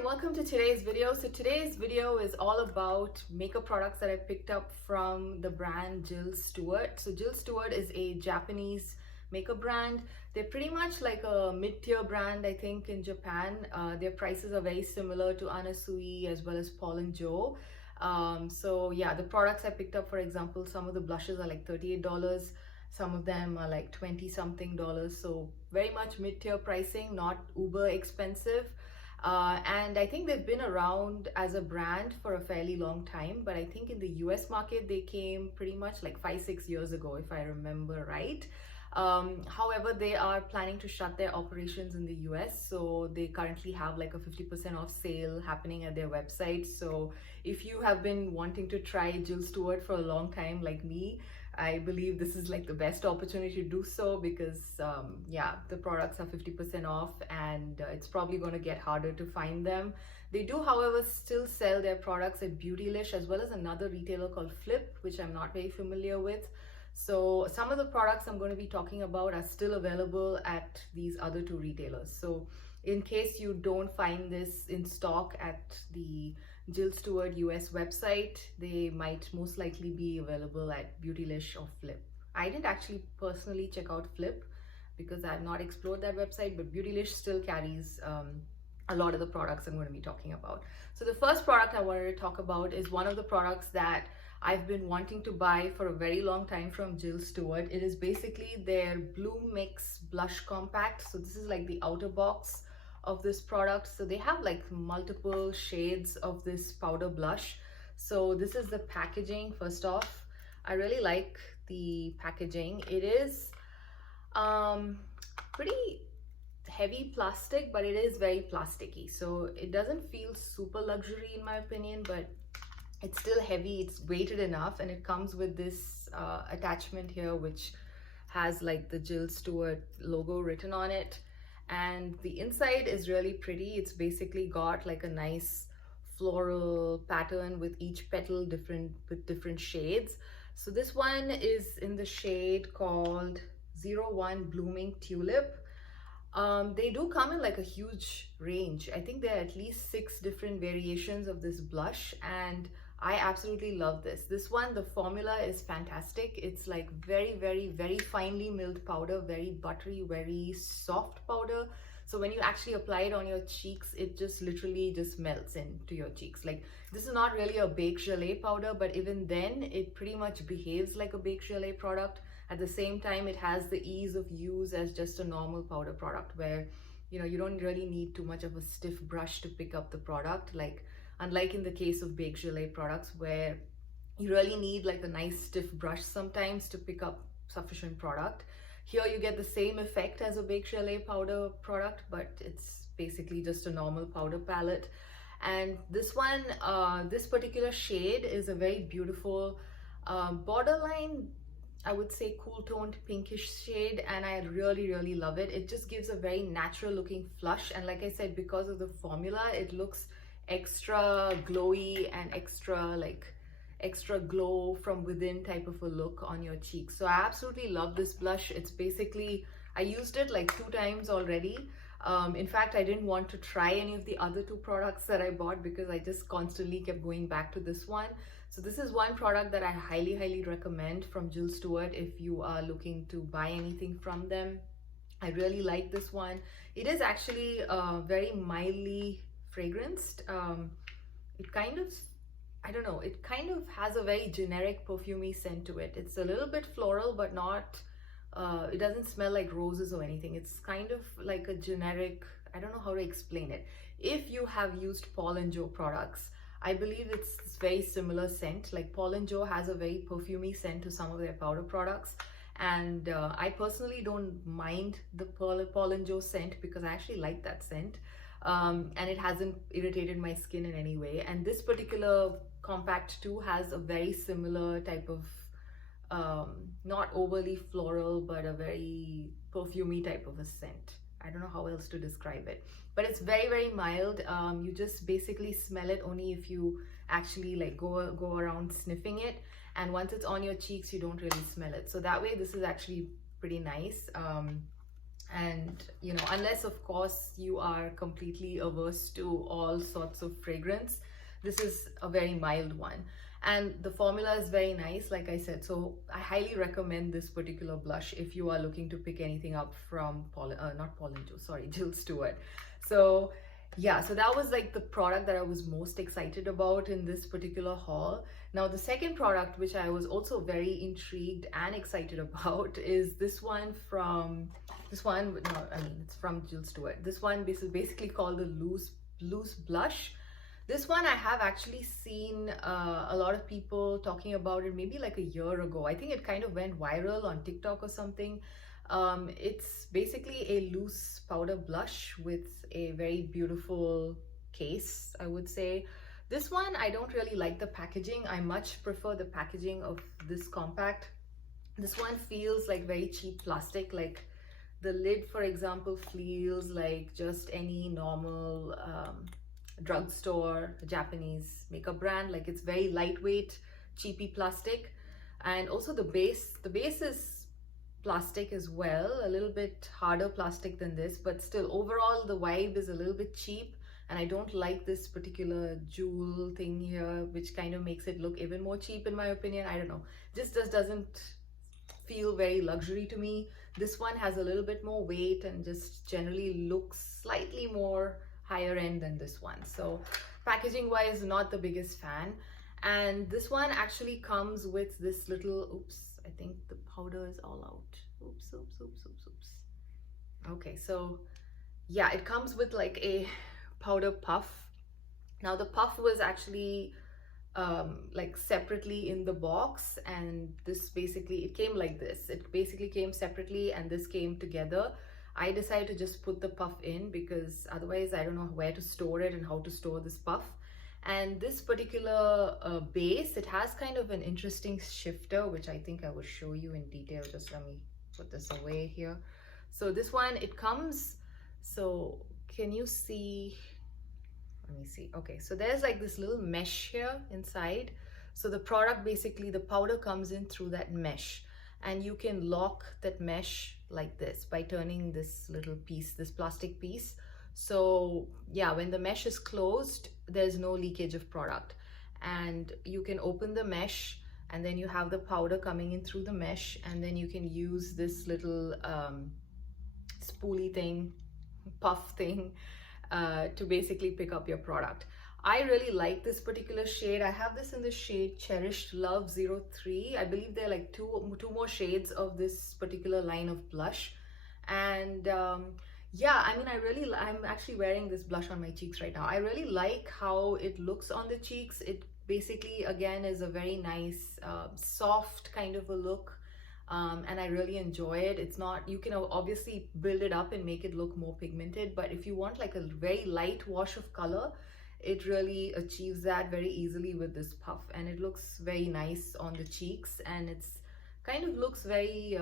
Hi, welcome to today's video. So today's video is all about makeup products that I picked up from the brand Jill Stuart. So Jill Stuart is a Japanese makeup brand. They're pretty much like a mid-tier brand, I think, in Japan. Their prices are very similar to Anna Sui as well as Paul and Joe. So yeah, the products I picked up, for example, some of the blushes are like $38. Some of them are like 20 something dollars. So very much mid-tier pricing, not uber expensive. And I think they've been around as a brand for a fairly long time, but I think in the US market they came pretty much like 5-6 years ago, if I remember right. However, they are planning to shut their operations in the US, so they currently have like a 50% off sale happening at their website. So if you have been wanting to try Jill Stuart for a long time like me, I believe this is like the best opportunity to do so because yeah, the products are 50% off and it's probably going to get harder to find them. They do, however, still sell their products at Beautylish as well as another retailer called Flip, which I'm not very familiar with. So some of the products I'm going to be talking about are still available at these other two retailers. So in case you don't find this in stock at the Jill Stuart US website, they might most likely be available at Beautylish or Flip. I didn't actually personally check out Flip because I have not explored that website, but Beautylish still carries a lot of the products I'm going to be talking about. So the first product I wanted to talk about is one of the products that I've been wanting to buy for a very long time from Jill Stuart. It is basically their Bloom Mix Blush Compact. So this is like the outer box of this product. So they have like multiple shades of this powder blush. So this is the packaging. First off, I really like the packaging. It is pretty heavy plastic, but it is very plasticky. So it doesn't feel super luxury in my opinion, but it's still heavy, it's weighted enough, and it comes with this attachment here which has like the Jill Stuart logo written on it. And the inside is really pretty. It's basically got like a nice floral pattern with each petal with different shades. So this one is in the shade called 01 Blooming Tulip. They do come in like a huge range. I think there are at least 6 different variations of this blush, and I absolutely love this. This one, the formula is fantastic. It's like very finely milled powder, very buttery, very soft powder. So when you actually apply it on your cheeks, it just literally just melts into your cheeks. Like, this is not really a baked gelée powder, but even then it pretty much behaves like a baked gelée product. At the same time, it has the ease of use as just a normal powder product where, you know, you don't really need too much of a stiff brush to pick up the product. Like, unlike in the case of baked gelée products where you really need like a nice stiff brush sometimes to pick up sufficient product. Here you get the same effect as a baked gelée powder product, but it's basically just a normal powder palette. And this one, this particular shade is a very beautiful borderline, I would say cool toned pinkish shade, and I really love it. It just gives a very natural looking flush, and like I said, because of the formula, it looks extra glowy and extra glow from within type of a look on your cheeks. So I absolutely love this blush. It's basically, I used it like 2 times already. In fact, I didn't want to try any of the other 2 products that I bought because I just constantly kept going back to this one. So this is one product that I highly recommend from Jill Stuart if you are looking to buy anything from them. I really like this one. It is actually very mildly fragranced. It kind of, I don't know, it kind of has a very generic perfumey scent to it. It's a little bit floral, but not, it doesn't smell like roses or anything. It's kind of like a generic, I don't know how to explain it. If you have used Paul and Joe products, I believe it's this very similar scent. Like Paul and Joe has a very perfumey scent to some of their powder products. And I personally don't mind the Paul and Joe scent because I actually like that scent. And it hasn't irritated my skin in any way. And this particular compact too has a very similar type of not overly floral, but a very perfumey type of a scent. I don't know how else to describe it, but it's very mild. You just basically smell it only if you actually like go around sniffing it, and once it's on your cheeks you don't really smell it. So that way this is actually pretty nice. And you know, unless of course you are completely averse to all sorts of fragrance, this is a very mild one. And the formula is very nice, like I said, so I highly recommend this particular blush if you are looking to pick anything up from Jill Stuart. So yeah, so that was like the product that I was most excited about in this particular haul. Now the second product, which I was also very intrigued and excited about, is this one from it's from Jill Stuart. This one is basically called the Loose blush. This one I have actually seen a lot of people talking about it maybe like a year ago. I think it kind of went viral on TikTok or something. It's basically a loose powder blush with a very beautiful case, I would say. This one, I don't really like the packaging. I much prefer the packaging of this compact. This one feels like very cheap plastic. Like the lid, for example, feels like just any normal drugstore Japanese makeup brand. Like it's very lightweight, cheapy plastic. And also the base is plastic as well, a little bit harder plastic than this, but still overall the vibe is a little bit cheap. And I don't like this particular jewel thing here, which kind of makes it look even more cheap in my opinion. I don't know, just doesn't feel very luxury to me. This one has a little bit more weight and just generally looks slightly more higher end than this one. So packaging wise, not the biggest fan. And this one actually comes with this little, oops, I think the powder is all out. Oops. Okay, so yeah, it comes with like a powder puff. Now the puff was actually like separately in the box, and this basically, it came like this. It basically came separately and this came together. I decided to just put the puff in because otherwise I don't know where to store it and how to store this puff. And this particular base, it has kind of an interesting shifter, which I think I will show you in detail. Just let me put this away here. So this one, it comes, so can you see? Let me see. Okay, so there's like this little mesh here inside. So the product, basically the powder comes in through that mesh, and you can lock that mesh like this by turning this little piece, this plastic piece. So yeah, when the mesh is closed, there's no leakage of product, and you can open the mesh, and then you have the powder coming in through the mesh, and then you can use this little spoolie thing, puff thing, to basically pick up your product. I really like this particular shade. I have this in the shade Cherished Love 03. I believe there are like two more shades of this particular line of blush. And yeah, I mean, I'm actually wearing this blush on my cheeks right now. I really like how it looks on the cheeks. It basically, again, is a very nice, soft kind of a look. And I really enjoy it. It's not, you can obviously build it up and make it look more pigmented, but if you want like a very light wash of color, it really achieves that very easily with this puff, and it looks very nice on the cheeks, and it's kind of looks very,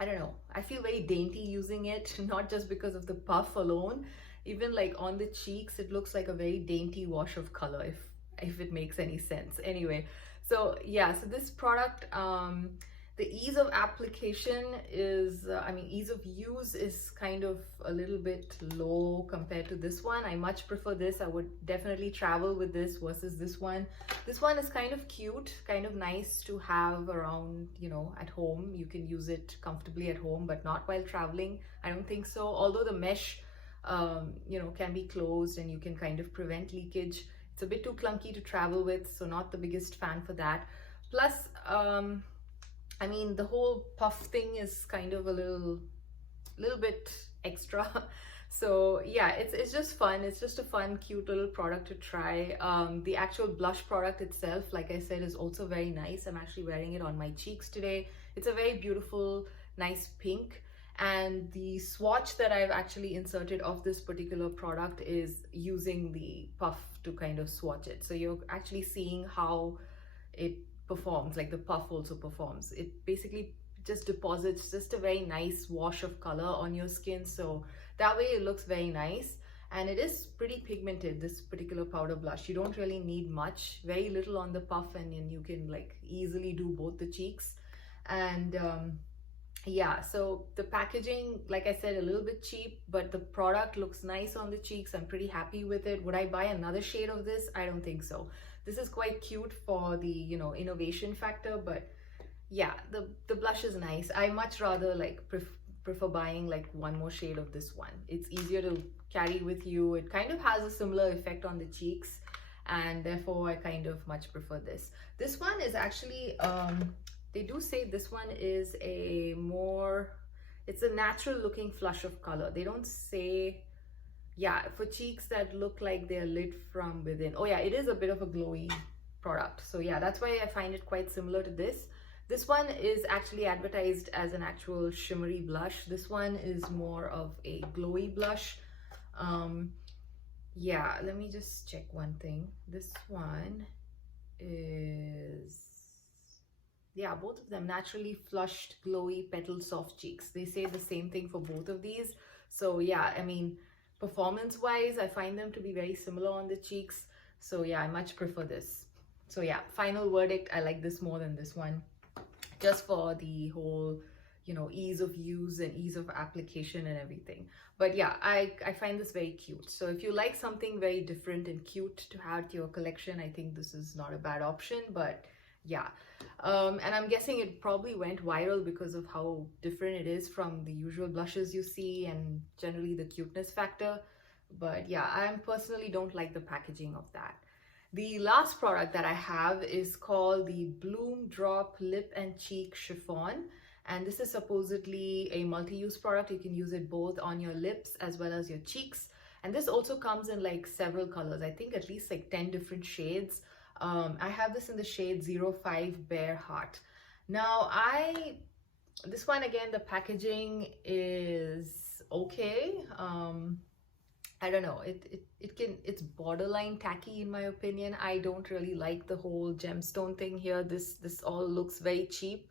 I don't know, I feel very dainty using it, not just because of the puff alone. Even like on the cheeks, it looks like a very dainty wash of color, if it makes any sense. Anyway, so yeah, so this product, the ease of application is, I mean, ease of use is kind of a little bit low compared to this one. I much prefer this. I would definitely travel with this versus this one. This one is kind of cute, kind of nice to have around, you know, at home. You can use it comfortably at home, but not while traveling. I don't think so. Although the mesh, you know, can be closed and you can kind of prevent leakage. It's a bit too clunky to travel with, so not the biggest fan for that. Plus, I mean, the whole puff thing is kind of a little bit extra. So yeah, it's just fun. It's just a fun, cute little product to try. The actual blush product itself, like I said, is also very nice. I'm actually wearing it on my cheeks today. It's a very beautiful, nice pink. And the swatch that I've actually inserted of this particular product is using the puff to kind of swatch it. So you're actually seeing how it performs, like the puff also performs. It basically just deposits just a very nice wash of color on your skin, so that way it looks very nice. And it is pretty pigmented, this particular powder blush. You don't really need much, very little on the puff, and then you can like easily do both the cheeks. And yeah, so the packaging, like I said, a little bit cheap, but the product looks nice on the cheeks. I'm pretty happy with it. Would I buy another shade of this? I don't think so. This is quite cute for the, you know, innovation factor, but yeah, the blush is nice. I much rather like prefer buying like one more shade of this one. It's easier to carry with you. It kind of has a similar effect on the cheeks, and therefore I kind of much prefer this. This one is actually they do say this one is a more, it's a natural looking flush of color. They don't say, yeah, for cheeks that look like they're lit from within. Oh yeah, it is a bit of a glowy product. So yeah, that's why I find it quite similar to this. This one is actually advertised as an actual shimmery blush. This one is more of a glowy blush. Yeah, let me just check one thing. This one is, yeah, both of them naturally flushed, glowy, petal soft cheeks. They say the same thing for both of these. So yeah, I mean, performance wise, I find them to be very similar on the cheeks. So yeah, I much prefer this. So yeah, final verdict, I like this more than this one, just for the whole, you know, ease of use and ease of application and everything. But yeah, I find this very cute. So if you like something very different and cute to add to your collection, I think this is not a bad option. But yeah, and I'm guessing it probably went viral because of how different it is from the usual blushes you see and generally the cuteness factor. But yeah, I personally don't like the packaging of that. The last product that I have is called the Bloom Drop Lip and Cheek Chiffon. And this is supposedly a multi-use product. You can use it both on your lips as well as your cheeks. And this also comes in like several colors. I think at least like 10 different shades. I have this in the shade 05 Bare Heart. Now this one again, the packaging is okay. I don't know, it's borderline tacky in my opinion. I don't really like the whole gemstone thing here. This all looks very cheap,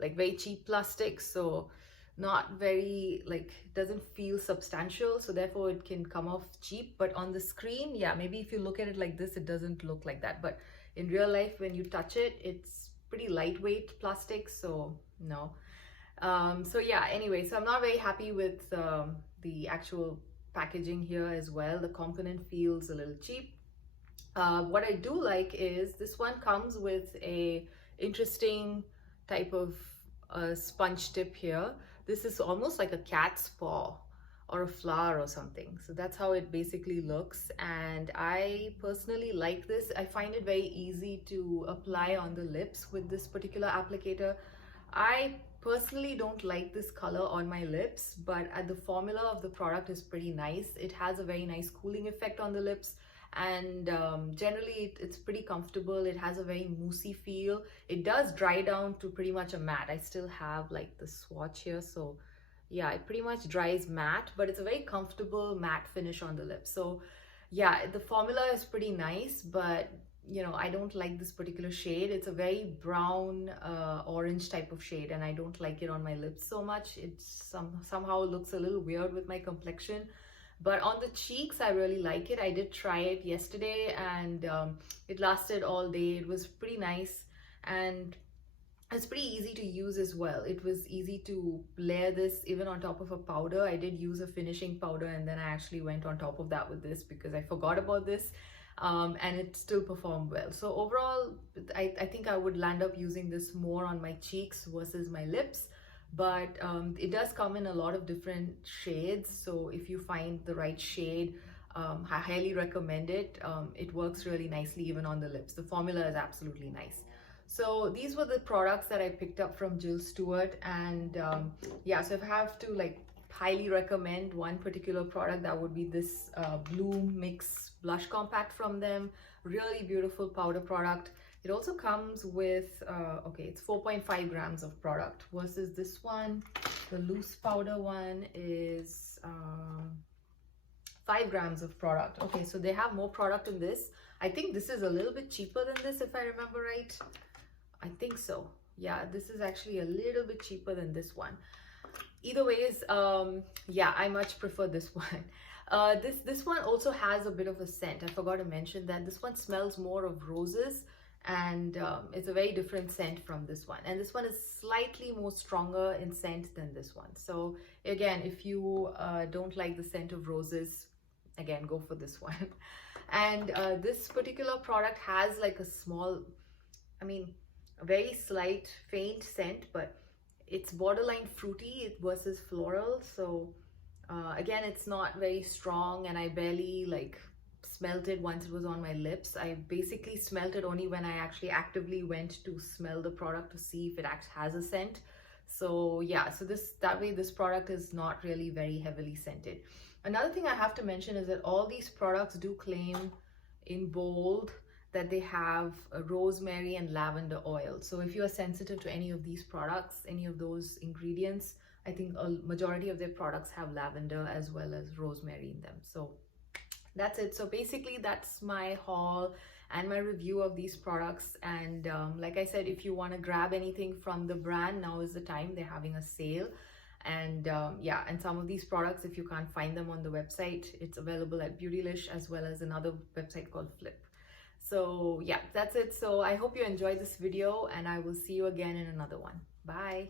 like very cheap plastic, so not very, like, doesn't feel substantial, so therefore it can come off cheap. But on the screen, yeah, maybe if you look at it like this, it doesn't look like that, but in real life when you touch it, it's pretty lightweight plastic, so no. So yeah, anyway, so I'm not very happy with the actual packaging here as well. The component feels a little cheap. What I do like is this one comes with a interesting type of sponge tip here. This is almost like a cat's paw or a flower or something. So that's how it basically looks, and I personally like this. I find it very easy to apply on the lips with this particular applicator. I personally don't like this color on my lips, but the formula of the product is pretty nice. It has a very nice cooling effect on the lips, and generally it's pretty comfortable. It has a very moussey feel. It does dry down to pretty much a matte. I still have like the swatch here, so yeah, it pretty much dries matte, but it's a very comfortable matte finish on the lips. So yeah, the formula is pretty nice, but you know, I don't like this particular shade. It's a very brown orange type of shade, and I don't like it on my lips so much. It somehow looks a little weird with my complexion. But on the cheeks, I really like it. I did try it yesterday, and it lasted all day. It was pretty nice, and it's pretty easy to use as well. It was easy to layer this even on top of a powder. I did use a finishing powder, and then I actually went on top of that with this because I forgot about this. And it still performed well. So overall, I think I would land up using this more on my cheeks versus my lips. But it does come in a lot of different shades, so if you find the right shade, I highly recommend it. It works really nicely even on the lips. The formula is absolutely nice. So these were the products that I picked up from Jill Stuart, and yeah, so if I have to like highly recommend one particular product, that would be this Bloom Mix Blush Compact from them. Really beautiful powder product. It also comes with, okay, it's 4.5 grams of product versus this one, the loose powder one, is 5 grams of product. Okay, so they have more product in this. I think this is a little bit cheaper than this, if I remember right. I think so. Yeah, this is actually a little bit cheaper than this one. Either ways, yeah, I much prefer this one. This one also has a bit of a scent. I forgot to mention that this one smells more of roses, and it's a very different scent from this one, and this one is slightly more stronger in scent than this one. So again, if you don't like the scent of roses, again, go for this one. And this particular product has like a small, I mean, a very slight faint scent, but it's borderline fruity versus floral. So again, it's not very strong, and I barely like smelt it once it was on my lips. I basically smelt it only when I actually actively went to smell the product to see if it actually has a scent. So yeah, so that way this product is not really very heavily scented. Another thing I have to mention is that all these products do claim in bold that they have rosemary and lavender oil. So if you are sensitive to any of these products, any of those ingredients, I think a majority of their products have lavender as well as rosemary in them. So that's it. So basically that's my haul and my review of these products. And like I said, if you want to grab anything from the brand, now is the time. They're having a sale. And yeah, and some of these products, if you can't find them on the website, it's available at Beautylish as well as another website called Flip. So yeah, that's it. So I hope you enjoyed this video, and I will see you again in another one. Bye.